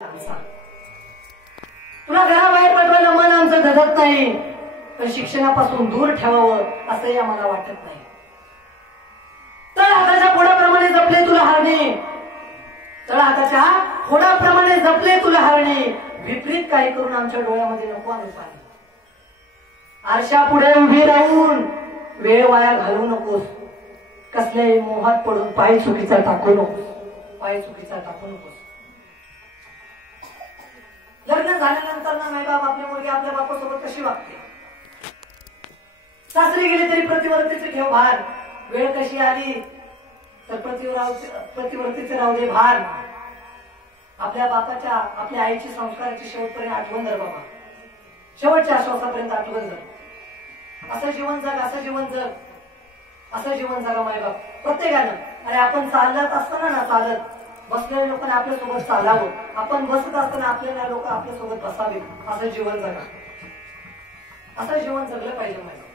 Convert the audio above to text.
तुला घराबाहेर पाठवायला मन आमचं धडत नाही, पण शिक्षणापासून दूर ठेवावं असंही आम्हाला वाटत नाही. तर हाताच्या फोडाप्रमाणे जपले तुला हरणे, तर हाताच्या फोडाप्रमाणे जपले तुला हरणे, विपरीत काही करून आमच्या डोळ्यामध्ये नको आणू पाणी. आरशा पुढे उभी राहून वेळ वाया घालवू नकोस, कसल्याही मोहात पडून पाय चुकीचा टाकू नकोस, पाय चुकीचा टाकू नकोस. लग्न झाल्यानंतर ना मायबाप आपली मुलगी आपल्या बापासोबत कशी वागते, सासरी गेली तरी प्रतिवर्तीचे ठेव भार, वेळ कशी आली तर प्रतिवर्तीचे राहू दे भार. आपल्या बापाच्या आपल्या आईची संस्काराची शेवटपर्यंत आठवण धर बाबा, शेवटच्या श्वासापर्यंत आठवण धर. असं जीवन जग, असं जीवन जग, असं जीवन जगा मायबाप प्रत्येकानं. अरे आपण चालत असताना ना, चालत बसलेल्या लोकांना आपल्यासोबत चालावं, आपण बसत असताना आपल्याला लोक आपल्यासोबत बसावे, असं जीवन जगा, असं जीवन जगलं पाहिजे मायबाप.